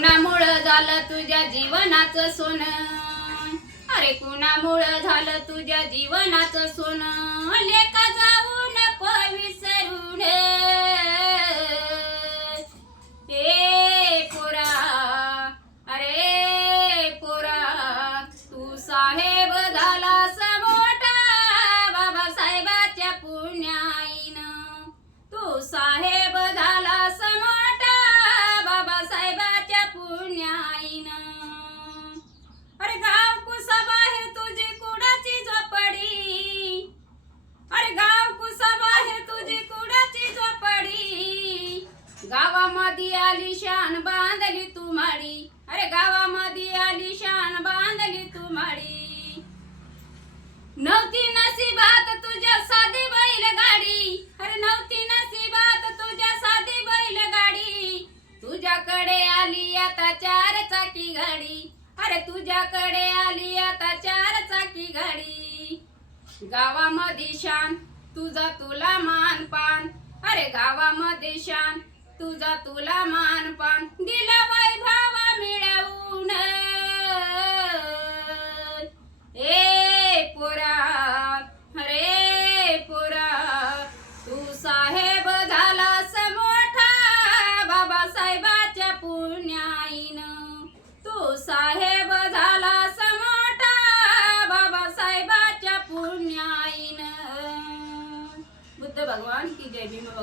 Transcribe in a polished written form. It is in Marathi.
कुणामुळं झालं तुझ्या जीवनाचं सोनं, अरे कुणामुळं झालं तुझ्या जीवनाचं सोनं, लेका जाऊ नको विसरून ए पोरा, अरे पोरा तू साहेब झालास मोठा बाबासाहेबाच्या पुण्याईनं, तू साहेब झालास मोठा बाबासाहेबाच्या पुण्याईनं. अरे गाव कुसाबाहेर तुझी कुडाची झोपडी, अरे गाव कुसाबाहेर तुझी कुडाची झोपडी, गावामध्ये आली शान बांधली तू माडी, अरे गावामध्ये आली शान बांधली तू माडी. नव्हती नशिबात तुझ्या साधी बैलगाडी, अरे नव्हती नशिबात तुझ्या साधी बैलगाडी, तुझ्याकडे आली आता चार चाकी गाडी, अरे तुझ्याकडे आली आता चार चाकी गाडी. गावामध्ये शान तुझा तुला मान पान, अरे गावामध्ये शान तुझा तुला मान पान, दिला वैभव मिळवून ए पोरा, अरे पोरा तू साहेब झालास मोठा बाबासाहेबाच्या पुण्याईनं, तू साहेब झालास मोठा बाबासाहेबाच्या पुण्याईनं. बुद्ध भगवान की जय. भीम.